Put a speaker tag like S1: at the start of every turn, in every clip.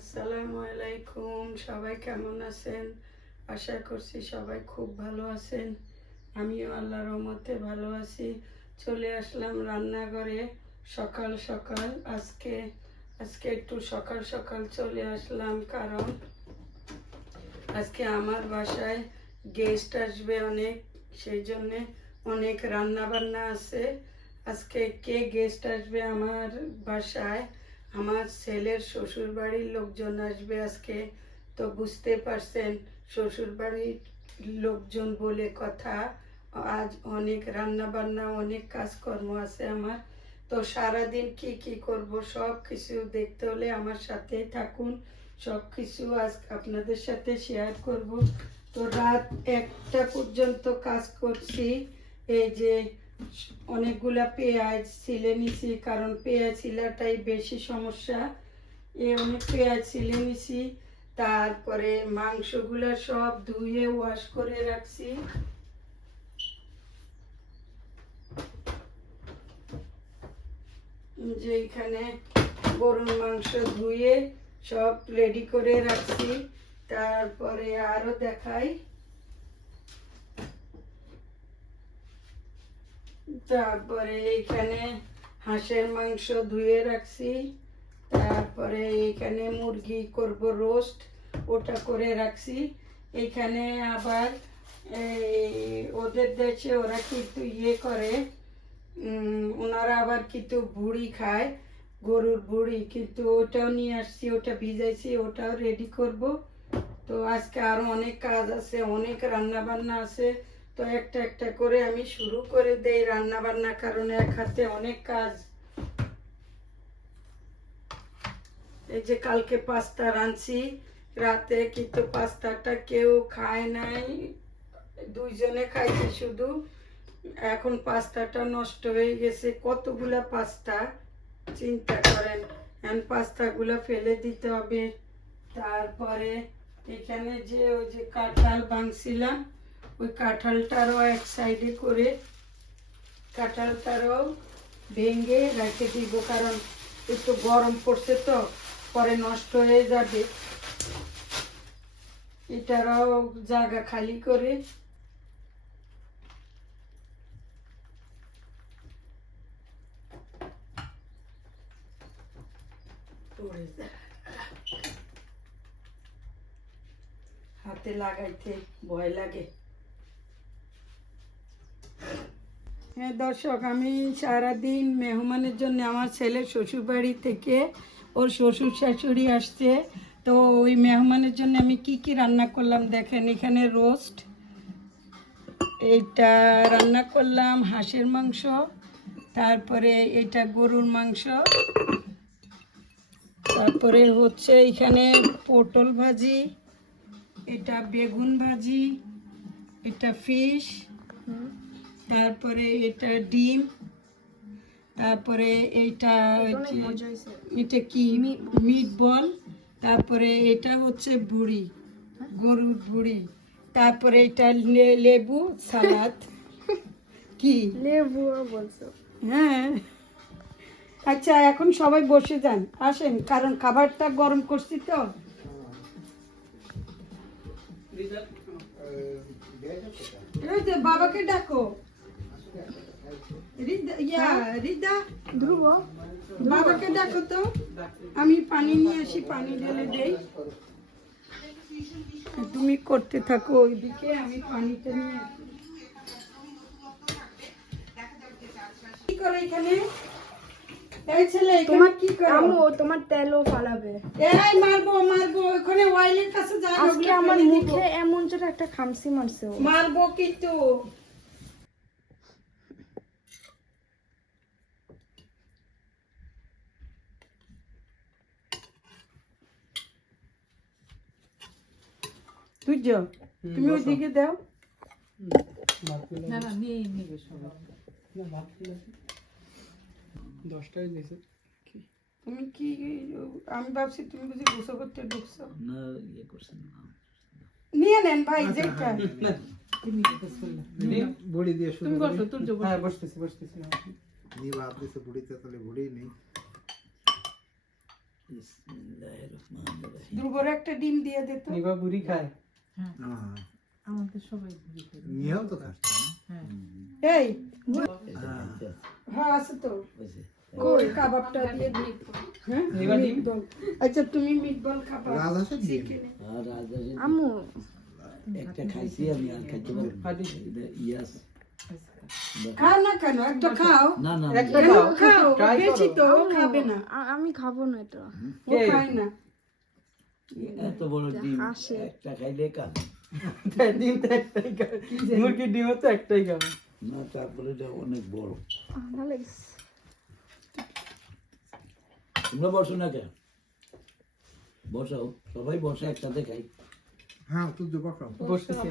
S1: আসসালামু আলাইকুম, সবাই কেমন আছেন? আশা করছি সবাই খুব ভালো আছেন। আমিও আল্লাহর রহমতে ভালো আছি। চলে আসলাম রান্নাঘরে সকাল সকাল। আজকে আজকে একটু সকাল সকাল চলে আসলাম কারণ আজকে আমার বাসায় গেস্ট আসবে অনেক, সেই জন্যে অনেক রান্না বান্না আছে। আজকে কে গেস্ট আসবে আমার বাসায়? আমার ছেলের শ্বশুর বাড়ির লোকজন আসবে আজকে, তো বুঝতে পারছেন শ্বশুর বাড়ির লোকজন বলে কথা। আজ অনেক রান্না বান্না অনেক কাজকর্ম আছে আমার। তো সারাদিন কি কি করব সব কিছু দেখতে হলে আমার সাথেই থাকুন। সব কিছু আজ আপনাদের সাথে শেয়ার করব। তো রাত একটা পর্যন্ত কাজ করছি। এই যে অনেকগুলা পেঁয়াজ ছিলে নিছি, কারণ পেঁয়াজ ছিলাটাই বেশি সমস্যা। এ অনেক পেঁয়াজ ছিলে নিছি, তারপরে মাংসগুলা সব ধুয়ে ওয়াশ করে রাখছি। যে এখানে গরুর মাংস ধুয়ে সব রেডি করে রাখছি। তারপরে আরও দেখাই। তারপরে এখানে হাঁসের মাংস ধুয়ে রাখছি। তারপরে এখানে মুরগি করব রোস্ট, ওটা করে রাখছি। এখানে আবার ওদের দেশে ওরা কিন্তু ইয়ে করে ওনারা আবার কিন্তু ভুড়ি খায়, গরুর ভুড়ি। কিন্তু ওটাও নিয়ে আসছি, ওটা ভিজাইছি, ওটাও রেডি করব। তো আজকে আরও অনেক কাজ আছে, অনেক রান্না বান্না আছে। তো একটা একটা করে আমি শুরু করে দেই রান্না বান্না কারণ এক হাতে অনেক কাজ। এই যে কালকে পাস্তা রাঁধছি, রাতে কিন্তু পাস্তাটা কেউ খায় নাই, দুইজনে খাইছে শুধু। এখন পাস্তাটা নষ্ট হয়ে গেছে। কতগুলা পাস্তা? চিন্তা করেন, এখন পাস্তাগুলো ফেলে দিতে হবে। তারপরে এখানে যে ওই যে কাঁঠাল ভাঙছিলাম ওই কাঁঠালটারও এক সাইডে করে কাঁঠালটারও ভেঙে রেখে দিব, কারণ একটু গরম পড়ছে তো, পরে নষ্ট হয়ে যাবে। এটারও জায়গা খালি করে। হাতে লাগাইতে ভয় লাগে। হ্যাঁ দর্শক, আমি সারাদিন মেহমানের জন্য আমার ছেলের শ্বশুরবাড়ি থেকে ওর শ্বশুর শাশুড়ি আসছে। তো ওই মেহমানের জন্য আমি কি কি রান্না করলাম দেখেন, এখানে রোস্ট, এইটা রান্না করলাম, হাঁসের মাংস, তারপরে এটা গরুর মাংস, তারপরে হচ্ছে এখানে পটল ভাজি, এটা বেগুন ভাজি, এটা ফিশ তারপরে এটা ডিম তারপরে এইটা এটা কি? Meatball. তারপরে এটা হচ্ছে বুড়ি গরুর বুড়ি তারপরে এটা লেবু সালাদ। কি?
S2: লেবু বলছো।
S1: হ্যাঁ। আচ্ছা এখন সবাই বসে যান আসেন কারণ খাবারটা গরম করছি তো। বাবাকে ডাকো। রিদা
S2: ধ্রুব
S1: বাবাকে ডাকো তো। আমি পানি নিয়ে আসি পানি ঢেলে দেই। তুমি করতে থাকো ওইদিকে আমি পানিটা নিয়ে কি করো এখানে? এই ছেলে
S2: তোমার
S1: কি করো?
S2: তোমার তেলও ফালাবে।
S1: এই মারবো মারবো ওখানে ওয়াইলের কাছে যাই
S2: আজকে আমার মুখে এমন যেন একটা খামসি মারছে।
S1: মারবো কিন্তু। বুঝছ তুমি ওইদিকে দাও
S3: দশটায় দিয়েছে
S1: তুমি কি আমি ভাবছি তুমি বুঝি গোসল করতে ঢুকছো
S4: না ইয়ে করছেন না
S1: নিয়ে নেন ভাই যেটা
S5: বড়ি দিয়ে শুরু
S3: তুমি
S5: করি।
S3: বসো তোর
S5: হ্যাঁ বসতেছি বসতেছি
S3: হ্যাঁ।
S5: নি ভাত দিছে বুড়িতে তাহলে বুড়ি নেই
S3: বিসমিল্লাহিররহমানিররহিম।
S1: ধ্রুবর একটা ডিম দিয়ে দে তো
S4: নিবা বুড়ি খায়
S5: আমাদের সবাই
S6: নিয়েও তো খাচ্ছে
S5: হ্যাঁ।
S1: এই হ্যাঁ। আছে তো। কই কাবাবটা দিয়ে দিই হ্যাঁ?
S4: নিবা ডিম?
S1: মিটবল। আচ্ছা তুমি মিটবল খাবা।
S6: রাজহাঁসের ডিম।
S1: চিকেনে।
S3: আর রাজহাঁসের
S2: আম্মু।
S3: একটা খাইছি আমি আর খাইতে। ইয়াস।
S2: আমি খাব না এটা।
S1: ও খায় না।
S3: এত বড় ডিম একটা খাইলে কাজ
S4: ডিম তো একটাই খাবে মুরগির ডিমও তো একটাই খাবে
S3: না তারপরে এটা অনেক বড়। তোমরা বসো না কেন? বসাও। সবাই বসে একসাথে খাই।
S6: হ্যাঁ তুই দেবো খাও।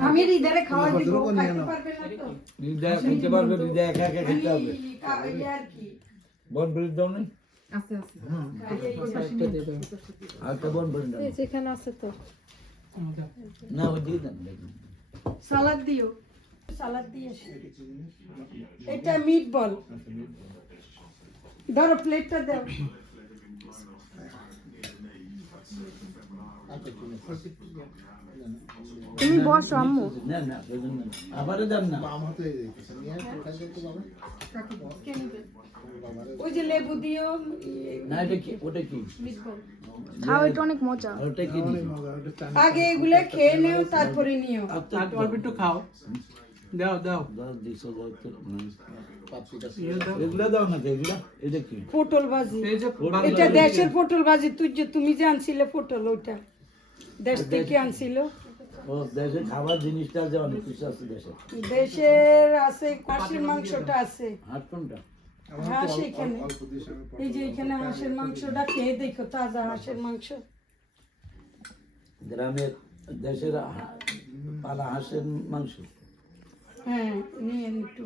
S1: আমি হৃদয়ে খাওয়া দিব খাইতে পারবে না তো।
S3: হৃদয় খাইতে পারবে হৃদয় একা একা খেতে হবে। বন দাও না
S1: সালাদ দিও। সালাদ দিয়ে এটা মিট বল ধরো প্লেটটা দাও।
S2: তুমি বসো আম্মু।
S3: না না প্রয়োজন নেই। আবারও দাম না।
S6: আমার তো এই যাইতেছে
S1: ওই যে লেবু দিও
S3: না এটা কি ওটা কি?
S2: খাও এটা অনেক মজা।
S3: ওটা কি
S1: আগে এগুলো খেয়ে নেও তারপরে নিও।
S4: আর অল্প একটু খাও। দাও দাও।
S3: দাও, দিছো, দাও তো, হুম।
S6: পাপড়িটা
S4: দাও।
S3: এগুলা দাও না এগুলা এটা কি?
S1: পটল ভাজি। এটা দেশের পটল ভাজি তুই যে তুমি যে আনছিলে পটল ওইটা। দেশ থেকে আনছিল।
S3: ও দেশের খাবার জিনিসটা যে অনেক কিছু আছে দেশে।
S1: দেশের আছে খাসির মাংসটা আছে।
S3: হাট কোনটা?
S1: সেখানে
S6: আমি
S1: এই যে এখানে হাঁসের মাংসটা খেয়ে দেখো তাজা হাঁসের মাংস
S3: গ্রামের দেশের পালা হাঁসের মাংস
S1: হ্যাঁ নিয়ে একটু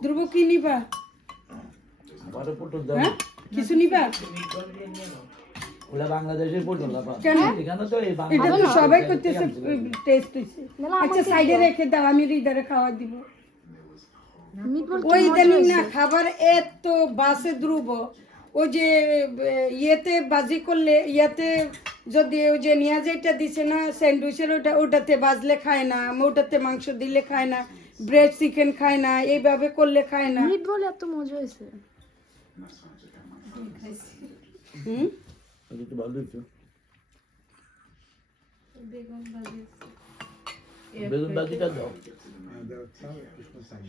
S1: ধ্রুব কি নিবা
S3: আবারও পটল দাও
S1: কিছু নিবা
S3: বাংলাদেশের পটল আবার এখানে তো এই
S1: এটা সবাই করতেছে টেস্ট হয়েছে আচ্ছা সাইডে রেখে দাও আমি হৃদয়ে খাওয়া দিব ওই ইদানিং না খাবার এত বাসে ধ্রুব ওই যে ইয়েতে বাজি করলে ইয়াতে যদি ওই যে নিয়া যেটা দিছে না স্যান্ডউইচের ওটা ওটাতে বাজলে খায় না ওটাতে মাংস দিলে খায় না ব্রেড চিকেন খায় না এইভাবে করলে খায় না।
S2: মিটবল এত মজা হয়েছে।
S1: হুম?
S3: এটা তো ভালো হইতো। বেগুন ভাজিটা দাও
S6: একটু চাই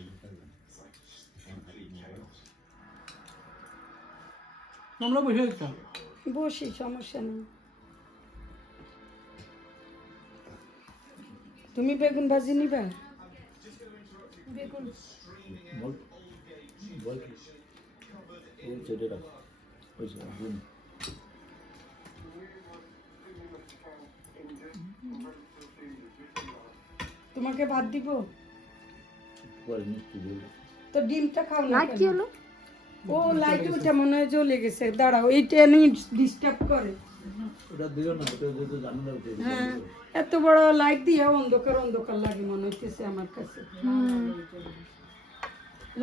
S4: তোমরা বসে
S1: বসি সমস্যা নেই। তুমি বেগুন ভাজি নিবা?
S3: দিন।
S1: তোমাকে ভাত দিব?
S3: পরে মিষ্টি।
S1: তো ডিমটা খাও না
S2: কি হলো?
S1: ও লাইট ওটা মনে হয় জ্বলে গেছে। দাঁড়াও এইটা নিয়ে ডিস্টার্ব করে। হ্যাঁ এত বড় লাইট দিয়ে অন্ধকার অন্ধকার লাগে মনে হইতেছে আমার কাছে।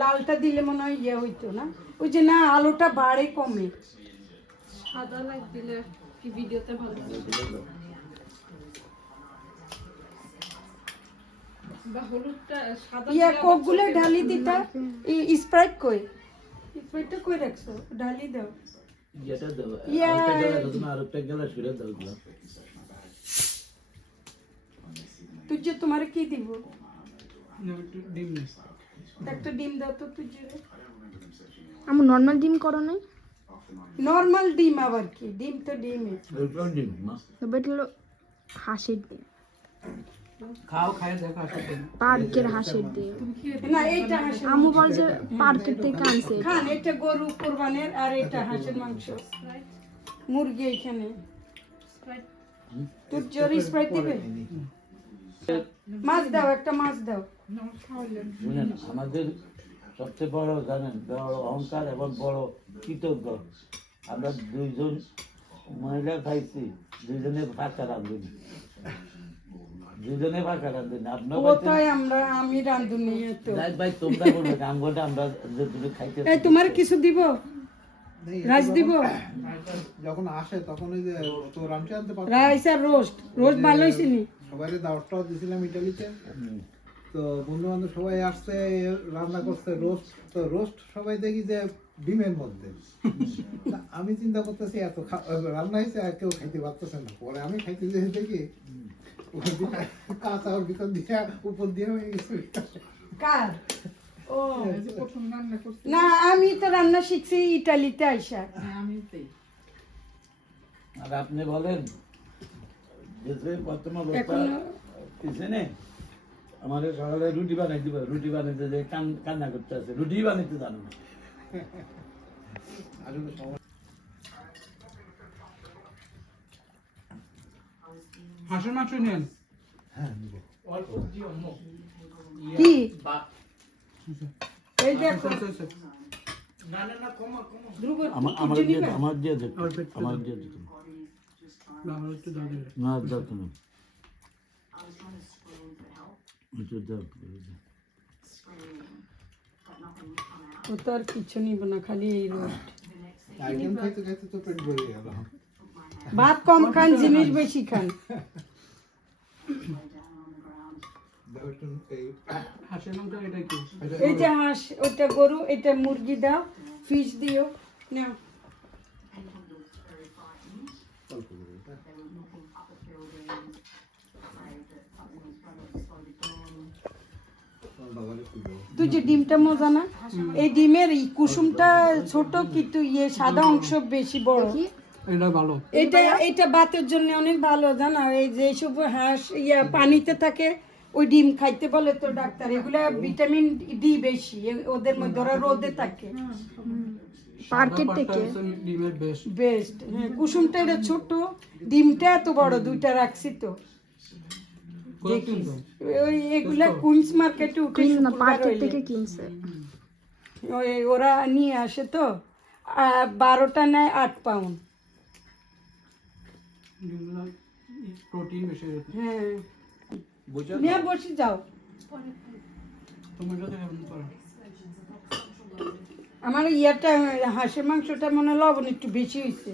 S1: লালটা দিলে মনে হয় ইয়ে হইতো না? ওই যে না আলোটা বাড়ে কমে।
S5: সাদা লাইট দিলে কি ভিডিওতে ভালো?
S1: ইয়া কোকগুলো ঢালি দিতা? স্প্রাইট কই? স্প্রাইটটা কই রাখছো? ঢালি দাও।
S3: যেটা দাও
S1: ইয়া।
S3: আরেকটা দাও
S1: তুই যে তোমার কি দিব?
S4: ডিম
S1: একটা ডিম দাও তো তুই
S2: আমার নর্মাল ডিম করো নাই?
S1: নর্মাল ডিম আবার কি? ডিম তো ডিমই।
S3: ওইটাও দিন মা।
S2: হলো হাঁসের ডিম।
S4: খাও খাই দেখো
S2: পার্কের হাঁসের ডিম।
S1: না এইটা হাঁসের
S2: আম্মু বলছে পার্কের থেকে আনছে।
S1: খান এটা গরু কোরবানের আর এটা হাঁসের মাংস। মুরগি এখানে তোর জোর স্প্রাইট দিবে? মাছ দাও একটা মাছ দাও।
S3: আমাদের সবচেয়ে বড় জানেন বড় অহংকার এবং বড় কৃতজ্ঞ। আমরা দুইজন মহিলা খাইছি দুইজনে ফাঁকা রাঁধুনি দুইজনে ফাঁকা রাঁধুনি আপনার
S1: কোথায় আমরা আমি রান্ধুনি তো
S3: ভাই তোমরা বলবে আমগোটা আমরা তুমি খাইতে
S1: এই তোমার কিছু দিব? রাইস দিব?
S6: যখন আসে তখন ওই যে তো রামচে আনতে পারতো
S1: রাইস আর রোস্ট। রোস্ট ভালো নি?
S6: দিয়েছিলাম ইটালিতে। তো বন্ধু বান্ধব সবাই আসছে রান্না করছে রোস্ট। তো রোস্ট সবাই দেখি যে ডিমের মধ্যে। আমি চিন্তা করতেছি এত রান্না হয়েছে আর কেউ খাইতে পারতেছে না। পরে আমি খাইতে যেয়ে দেখি কাঁচা ওর ভিতর দিয়ে উপর দিয়ে হয়ে গেছে।
S1: কার? ও। না আমি তো রান্না শিখছি ইটালিতে আইসা।
S3: আর আপনি বলেন দেশে প্রথম অবস্থা
S1: এখন-
S3: পিছনে আমাদের সকালে রুটি বানাই দিব রুটি বানাইতে যে কান কান্না করতে আছে রুটি বানাইতে জানো না
S6: আসলে সবাই
S4: হাঁসের মাংস নেন।
S6: হ্যাঁ
S1: কি? এই দেখো
S4: আচ্ছা, আচ্ছা।
S1: ধ্রুব
S3: আমার আমার দিয়ে আমার দিয়ে দেখ আমার দিয়ে দেখ
S4: না, একটু দাও
S3: না দাও তুমি। একটু দাও
S1: ও তো আর কিছু নিব না খালি এই রোস্ট
S6: আইটেম খাইতে খাইতে তো পেট ভরে গেল।
S1: ভাত কম খান, জিনিস বেশি খান।
S6: এই
S1: যে হাঁস ওটা গরু, এটা মুরগি দাও ফিশ দাও। তুই যে ডিমটা মজা না? এই ডিমের কুসুমটা ছোট, কিন্তু ইয়ে সাদা অংশ বেশি বড়।
S4: এটা ভালো।
S1: এটা এটা বাতের জন্য অনেক ভালো জানা? এই যে সব হাঁস ইয়া পানিতে থাকে ওই ডিম খাইতে বলে তো ডাক্তার। এগুলা ভিটামিন ডি বেশি ওদের মধ্যে ওরা রোদে থাকে।
S2: পার্কের
S4: সাদা
S2: থেকে?
S4: বেস্ট
S1: হ্যাঁ। কুসুমটা এটা ছোট ডিমটা এত বড় দুইটা রাখছি তো। ওই এগুলা কুইন্স মার্কেটে উঠে হইলে।
S2: থেকে কিনছে।
S1: ওই ওরা নিয়ে আসে তো আর বারোটা নেয় আট পাউন্ড।
S4: প্রোটিন বেশি
S1: হ্যাঁ নিয়ে বসে যাও।
S4: তোমার সাথে করো।
S1: আমার ইয়াটা হাঁসের মাংসটা মনে হয় লবণ একটু বেশি হয়েছে।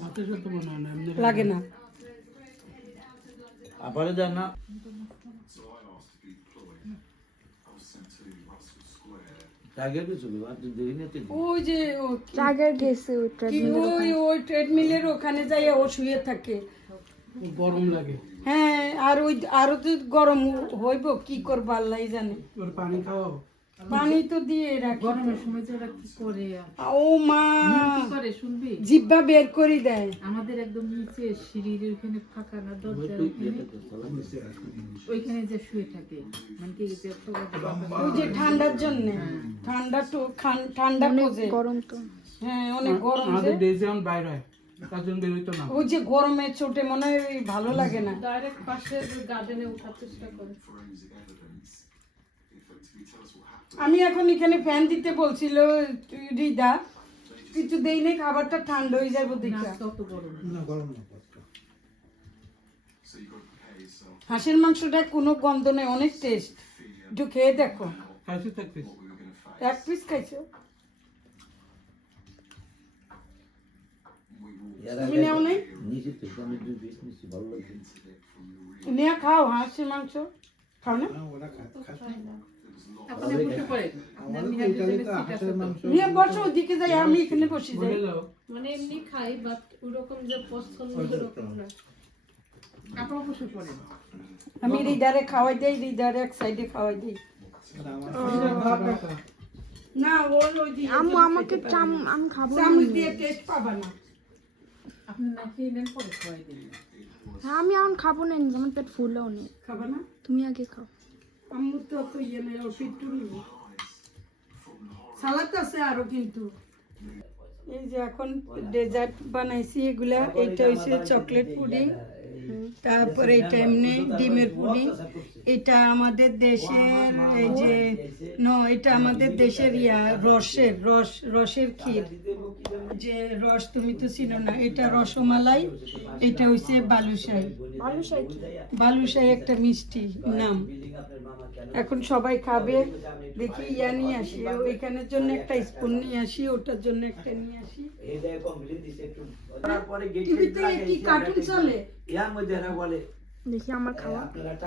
S4: ভাতের সাথে মনে হয় না
S1: লাগে না।
S3: আবার দেন আপনি নিতে
S1: ওই যে ও
S2: টাইগার গেছে ওটা
S1: কি ওই ওই ট্রেডমিলের ওখানে যাই ও শুয়ে থাকে।
S4: গরম লাগে।
S1: হ্যাঁ আর ওই আরও তো গরম হইব কি করব আল্লাহ জানে।
S4: ওর পানি খাওয়াও?
S1: পানি তো দিয়ে রাখি।
S5: গরমের সময় যে ওরা কি করে?
S1: ও মা!
S5: কি করে শুনবি?
S1: জিব্বা বের করে দেয়।
S5: আমাদের একদম নিচে সিঁড়ির ওইখানে ফাঁকা না ওইখানে? যে শুয়ে থাকে। মানে কি
S1: ওই যে ঠান্ডার জন্য। ঠান্ডা তো ঠান্ডা
S2: গরম তো।
S1: হ্যাঁ অনেক গরম
S4: আমাদের ডে যেমন বাইরে হয় তার জন্য বেরোইতো না।
S1: ওই যে গরমে চোটে মনে হয় ওই ভালো লাগে না।
S5: ডাইরেক্ট পাশে গার্ডেনে ওঠার চেষ্টা করে
S1: আমি এখন এখানে ফ্যান দিতে বলছিল রিদা কিছু দেই নেই খাবারটা ঠান্ডা হয়ে যাবে দেখে।
S6: না কষ্ট
S1: হাঁসের মাংসটা কোনো গন্ধ নেই অনেক টেস্ট একটু খেয়ে দেখো। এক পিস খাইছো? তুমি নেও নাই? নিয়ে খাও হাঁসের মাংস। খাও না।
S6: হ্যাঁ,
S1: আমি এখানে বসে যাই।
S5: মানে এমনি খাই বাট ওরকম যে পছন্দ ওরকম না। আপনারা বসে পড়েন।
S1: আমি রিদারে খাওয়াই দেই রিদারে এক সাইডে খাওয়াই দেই। না ওর ওই দিকে
S2: আম্মু আমাকে চাম আমি খাব
S1: চামচ দিয়ে টেস্ট পাবা না।
S5: আপনি না খেয়ে নেন পরে খাওয়াই দিন।
S2: হ্যাঁ আমি এখন খাব না আমার পেট ফুলেও নেই।
S1: খাবা না?
S2: তুমি আগে খাও।
S1: আম্মু তো অত ইয়ে নেই নিব সালাদ আছে আরও কিন্তু। এই যে এখন ডেজার্ট বানাইছি এগুলা এইটা হচ্ছে চকলেট পুডিং তারপরে এটা এমনি ডিমের পুডিং এটা আমাদের দেশের এই যে ন এটা আমাদের দেশের ইয়া রসের রস রসের ক্ষীর। যে রস তুমি তো ছিল না এটা রসমালাই এটা হইছে
S2: বালুশাই। কি
S1: একটা মিষ্টি নাম। এখন সবাই খাবে, দেখি ইয়া নিয়ে আসি, ওইখানের জন্য একটা স্পুন নিয়ে আসি, ওটার জন্য একটা নিয়ে আসি।
S2: দেখি আমার খাওয়া।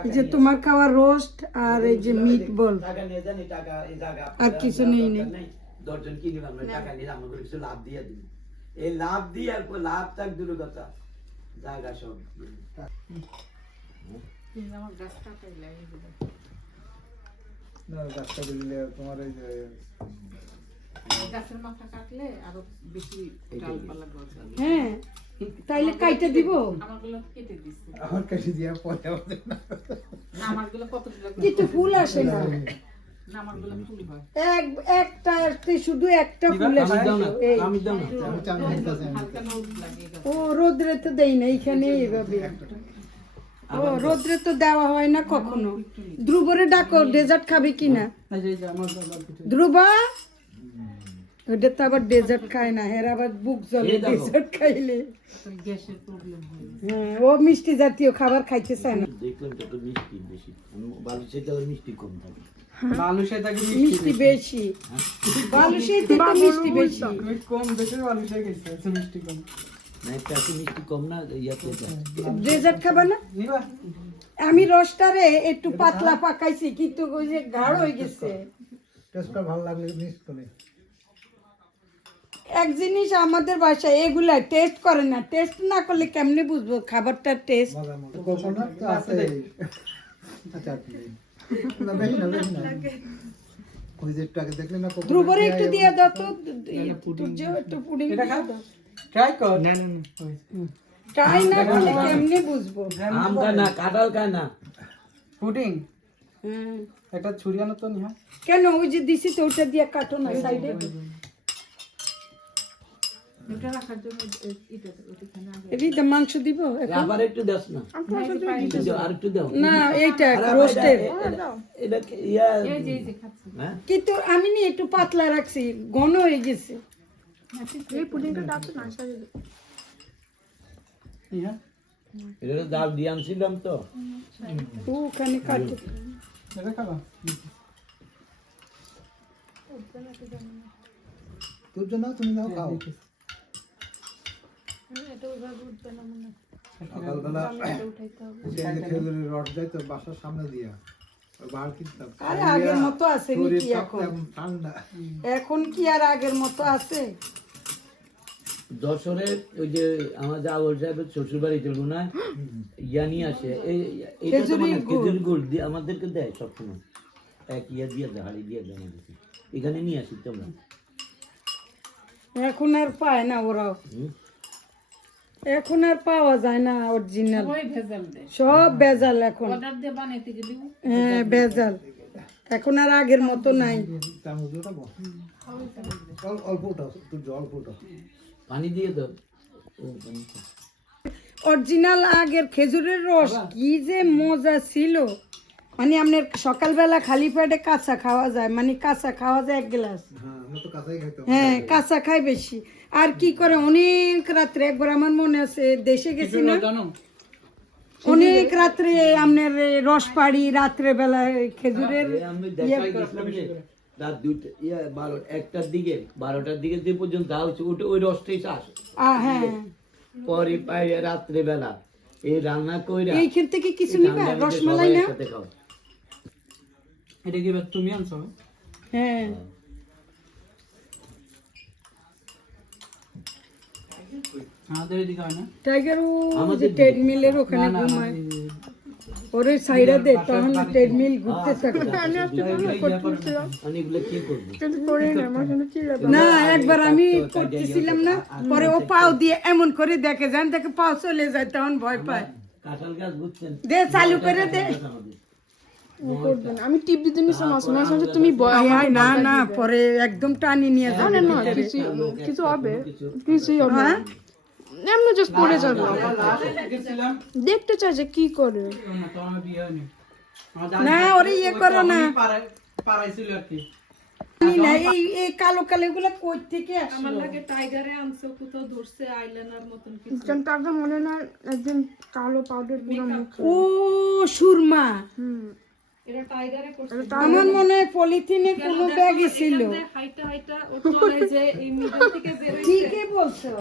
S1: এই যে তোমার খাওয়া রোস্ট আর এই যে মিট বল। আর কিছু নেই নেই।
S3: দশজন টাকা কিছু লাভ দিয়ে দিই এই লাভ দিয়ে আর লাভ থাক দূর কথা জায়গা সব।
S6: না ডাক্তার দিলে তোমার এই যে
S5: গাছের মাথা কাটলে আরও বেশি ডালপালা গজাবে।
S1: হ্যাঁ তাইলে কাইটা দিব।
S5: আমারগুলো কেটে দিচ্ছে
S6: আমার কাছে দিয়া পরে আমাদের
S5: আমারগুলো কতগুলো
S1: কিন্তু ফুল আসে না।
S5: না আমারগুলো ফুল হয়।
S1: এক একটা শুধু একটা ফুল। ও রোদ্রে তো দেই না এইখানে এইভাবে। ও রোদ্রে তো দেওয়া হয় না কখনো। ধ্রুবরে ডাকো ডেজার্ট খাবে কিনা? ধ্রুব? ওটা তো আবার ডেজার্ট খায় না এর আবার বুক জ্বলে ডেজার্ট খাইলে।
S5: তো গ্যাসের প্রবলেম হয়।
S1: হ্যাঁ ও মিষ্টি জাতীয় খাবার খাইতে চায় না।
S3: দেখলাম তো মিষ্টি বেশি বালুর মিষ্টি কম থাকে।
S1: মিষ্টি বেশি। মিষ্টি বেশি।
S4: কম খেয়েছি মিষ্টি কম।
S3: না একটা আছে মিষ্টি কম না ইয়াতে
S1: ডেজার্ট খাবা না? আমি রসটারে একটু পাতলা পাকাইছি কিন্তু ওই যে গাঢ় হয়ে গেছে।
S6: টেস্টটা ভালো লাগলে মিস করে।
S1: এক জিনিস আমাদের বাসায় এগুলা টেস্ট করে না। টেস্ট না করলে কেমনে বুঝব? টেস্ট
S6: আছে। আচ্ছা না coconut
S1: ধ্রুবরে একটু দিয়ে দাও তো একটু পুডিং
S4: এটা
S1: দিয়ে দাও।
S4: ট্রাই কর। না না না।
S1: ট্রাই না করলে কেমনে বুঝব?
S3: আম না কাঁঠাল না
S4: পুডিং
S1: হুম।
S4: একটা ছুরি আনো তো নিহা।
S1: কেন? ওই যে দিছি তো ওটা দিয়ে কাটো না সাইডে
S5: এটা
S1: মাংস দিব
S3: আবার একটু দাস আর একটু দাও।
S1: এইটা রোস্টের
S5: যে খাচ্ছি।
S3: হ্যাঁ?
S1: কিন্তু আমি নি একটু পাতলা রাখছি ঘন হয়ে গেছে।
S2: এই পুডিংটা ডাকতে না সাজে
S4: নিহা
S3: এটা তো ডাল দিয়ে আনছিলাম তো
S1: ওখানে কাটো
S4: এটা খাবা
S6: তোর জন্য তুমি নাও খাও সকালবেলা সেই যে খেজুরের রস দেয় তো বাসার সামনে দিয়া ওই বার কিনতাম
S1: আরে আগের মতো আছে নাকি এখন?
S6: এখন
S1: কি আর আগের মতো আছে?
S3: যশোরে ওই যে আমার জাগর সাহেবের শ্বশুর বাড়ি চলবো না ইয়া নিয়ে আসে।
S1: খেজুরি
S3: মানে
S1: গুড়।
S3: দিয়ে আমাদেরকে দেয় সবসময়। এক ইয়া দিয়ে দেয় হাড়ি দিয়ে দেয় আমাদেরকে। এখানে নিয়ে আসি তোমরা।
S1: এখন আর পায় না ওরাও।
S3: হুম?
S1: এখন আর পাওয়া যায় না অরিজিনাল
S5: ভেজাল
S1: সব বেজাল এখন। হ্যাঁ বেজাল এখন আর আগের মতো নাই। অরিজিনাল আগের খেজুরের রস কি যে মজা ছিল। মানে আপনার সকালবেলা খালি পেটে কাঁচা খাওয়া যায় মানে কাঁচা খাওয়া যায় এক গ্লাস।
S6: হ্যাঁ
S1: হ্যাঁ কাঁচা খাই বেশি। আর কি করে? অনেক রাত্রে একবার আমার মনে আছে দেশে গেছি না? অনেক রাত্রে আপনার রস পাড়ি রাত্রে বেলায় খেজুরের
S3: রাত দুইটা ইয়া বারো একটার দিকে বারোটার দিকে যে পর্যন্ত যা হচ্ছে ওটা ওই রসটাই চাষ।
S1: আহ, হ্যাঁ।
S3: পরে রাত্রে বেলা এই রান্না কইরা
S1: এইখান থেকে কিছু
S3: এই
S1: নিবা? রসমালাই না?
S4: এটা কি তুমি আনছো?
S1: হ্যাঁ।
S4: আমাদের এদিকে হয় না?
S1: টাইগার ও যে ট্রেডমিলের ওখানে
S4: না, না,
S1: ঘুমায়। ওরে সাইডা দে তখন ট্রেডমিল ঘুরতে থাকে।
S3: অনেকগুলো কি করব?
S2: কিন্তু করে না আমার জন্য চিল্লা
S1: না একবার আমি করতেছিলাম না পরে ও পাও দিয়ে এমন করে দেখে যান দেখে পাও চলে যায় তখন ভয় পায়।
S3: কাঁঠাল গাছ বুঝছেন?
S1: দে চালু করে দে।
S2: আমি টিপ দিতে তুমি
S1: আমার না না পরে একদম টানি নিয়ে যাবে।
S2: না কিছু কিছু হবে। কিছুই হবে। না এমনি জাস্ট পড়ে যাবে। দেখতে চাই যে কি করে।
S4: না
S1: ওরে ইয়ে করো না।
S4: পাড়াইছিল আর কি।
S1: না এই এই কালো কালো গুলা কই থেকে
S5: আমার লাগে টাইগারে আনছে কোথাও ধরছে আইলাইনার মতন কিছু।
S2: যেন তাকে মনে না একদিন কালো পাউডার পুরো মুখে।
S1: ও সুরমা।
S2: হুম।
S1: আমার মনে হয় পলিথিনে কোনো ব্যাগে ছিল। ঠিকই বলছো।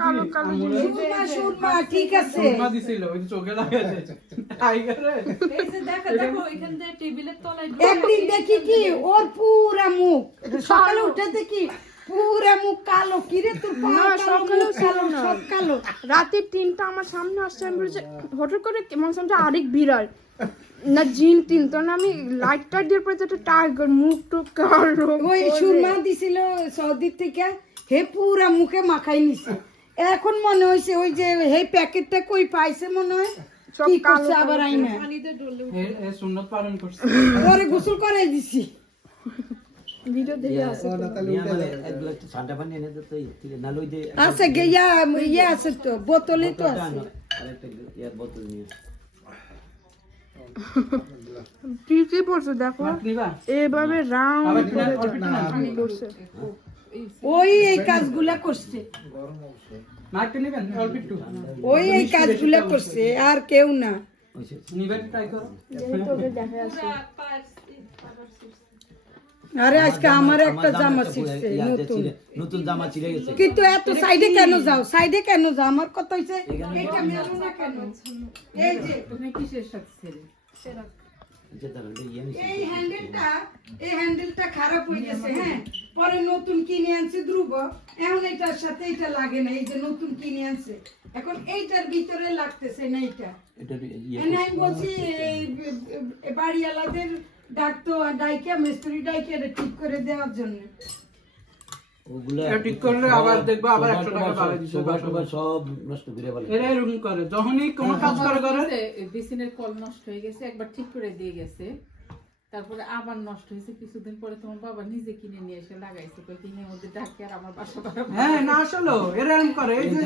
S2: কালো কালো জিনিস।
S1: সুরমা সুরমা ঠিক আছে।
S4: দিছিল ওই চোখে লাগাছে টাইগারে?
S5: এই যে দেখো দেখো এখান থেকে টেবিলের তলায়
S1: একদিন দেখি কি? ওর পুরা মুখ। সকালে উঠে দেখি পুরা মুখ কালো। কিরে তোর
S2: না,
S1: কালো, কালো সব কালো।
S2: রাতে তিনটা আমার সামনে আসছে আমি বলছি হঠাৎ করে মনে হচ্ছে আরেক বিড়াল। না জিন তিন তো না আমি লাইট টাইট দিয়ে পরে একটা টাইগার মুখ টুক কালো
S1: ওই সুরমা দিছিল সৌদির থেকে। হে পুরা মুখে মাখাই নিছে। এখন মনে হইছে ওই যে হে প্যাকেটটা কই পাইছে মনে হয়? কি করছে আবার আইনা?
S4: সুন্নত পালন করছে।
S1: ওরে গোসল করাই দিছি।
S3: আছে
S1: ইয়া আছে তো বোতলে তো আছে।
S2: পড়ছে দেখো? এভাবে রাউন্ড করে পড়ছে।
S1: ওই এই কাজগুলা করছে।
S4: মার্কটা নিবেন? অল্প একটু।
S1: ওই এই কাজগুলা করছে আর কেউ না। আরে আজকে আমার একটা জামা ছিঁড়ছে নতুন।
S3: নতুন জামা ছিঁড়ে গেছে।
S1: কিন্তু এত সাইডে কেন যাও? সাইডে কেন যাও? আমার কথা হইছে এটা মেলো না কেন? এই যে
S5: তুমি কিসের সাথে ছেড়ে?
S1: এই হ্যান্ডেলটা এই হ্যান্ডেলটা খারাপ হয়ে গেছে হ্যাঁ? পরে নতুন কিনে আনছে ধ্রুব। এখন এটার সাথে এটা লাগে না এই যে নতুন কিনে আনছে। এখন এইটার ভিতরে লাগতেছে না এটা
S3: এটা ইয়ে
S1: এনে আমি বলছি এই বাড়িওয়ালাদের ডাকতো ডাইকে মিস্ত্রি ডাইকে ঠিক করে দেওয়ার জন্য।
S3: ওগুলা
S4: ঠিক করলে আবার দেখব আবার 100 টাকা বাড়ায় দিছে,
S3: সব নষ্ট করে ফেলে।
S4: এরা এরকম করে যখনই কোনো কাজ করে করে।
S5: বেসিনের কল নষ্ট হয়ে গেছে একবার ঠিক করে দিয়ে গেছে। তারপরে আবার নষ্ট হয়েছে কিছুদিন পরে তোমার বাবা নিজে কিনে নিয়ে এসে লাগাইছে কই কিনে মধ্যে ডাকে আর আমার বাসা
S4: হ্যাঁ না আসলে এরকম করে এই যে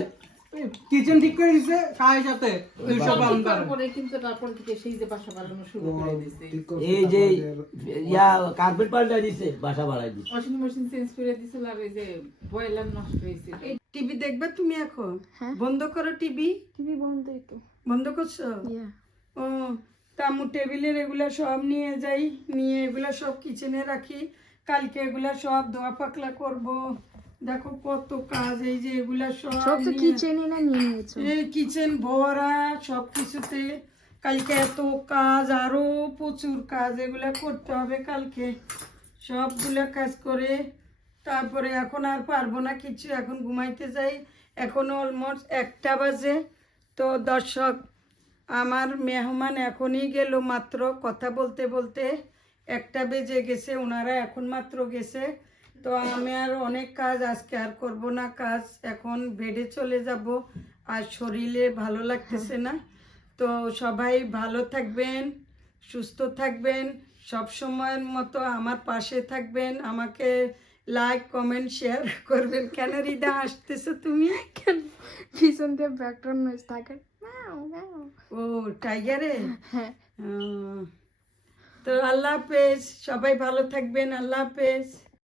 S4: কিচেন ঠিক করে দিছে সাথে দুইশো পাউন্ড
S5: তারপরে কিন্তু তারপর থেকে সেই যে বাসা বাড়ানো শুরু করে দিছে।
S3: এই যে ইয়া কার্পেট পাল্টা দিছে বাসা বাড়াই দিছে।
S5: ওয়াশিং মেশিন চেঞ্জ করে দিছিল আর এই যে বয়লার নষ্ট
S1: এই টিভি দেখবে তুমি এখন?
S2: হ্যাঁ।
S1: বন্ধ করো টিভি।
S2: টিভি বন্ধই তো।
S1: বন্ধ করছ?
S2: ইয়া।
S1: ও তামু টেবিলের এগুলা সব নিয়ে যাই নিয়ে এগুলা সব কিচেনে রাখি। কালকে এগুলা সব ধোয়া পাকলা করব। দেখো কত কাজ এই যে এগুলা সব
S2: সব তো কিচেনে না নিয়ে নিয়েছো?
S1: এই কিচেন ভরা সব কিছুতে। কালকে এত কাজ আরও প্রচুর কাজ এগুলা করতে হবে কালকে। সবগুলা কাজ করে তারপরে এখন আর পারব না কিছু এখন ঘুমাইতে যাই। এখন অলমোস্ট একটা বাজে। তো দর্শক আমার মেহমান এখনই গেল মাত্র কথা বলতে বলতে। একটা বেজে গেছে ওনারা এখন মাত্র গেছে। তো আমি আর অনেক কাজ আজকে আর করব না কাজ। এখন বেডে চলে যাব। আর শরীরে ভালো লাগতেছে না। তো সবাই ভালো থাকবেন সুস্থ থাকবেন সব সময়ের মতো আমার পাশে থাকবেন। আমাকে লাইক কমেন্ট শেয়ার করবেন। কেন রিদা আসতেছো তুমি?
S2: কেন? পিছন দিয়ে ব্যাকগ্রাউন্ড নয়েজ থাকে।
S1: ও টাইগারে
S2: হ্যাঁ।
S1: তো আল্লাহ হাফেজ। সবাই ভালো থাকবেন। আল্লাহ হাফেজ।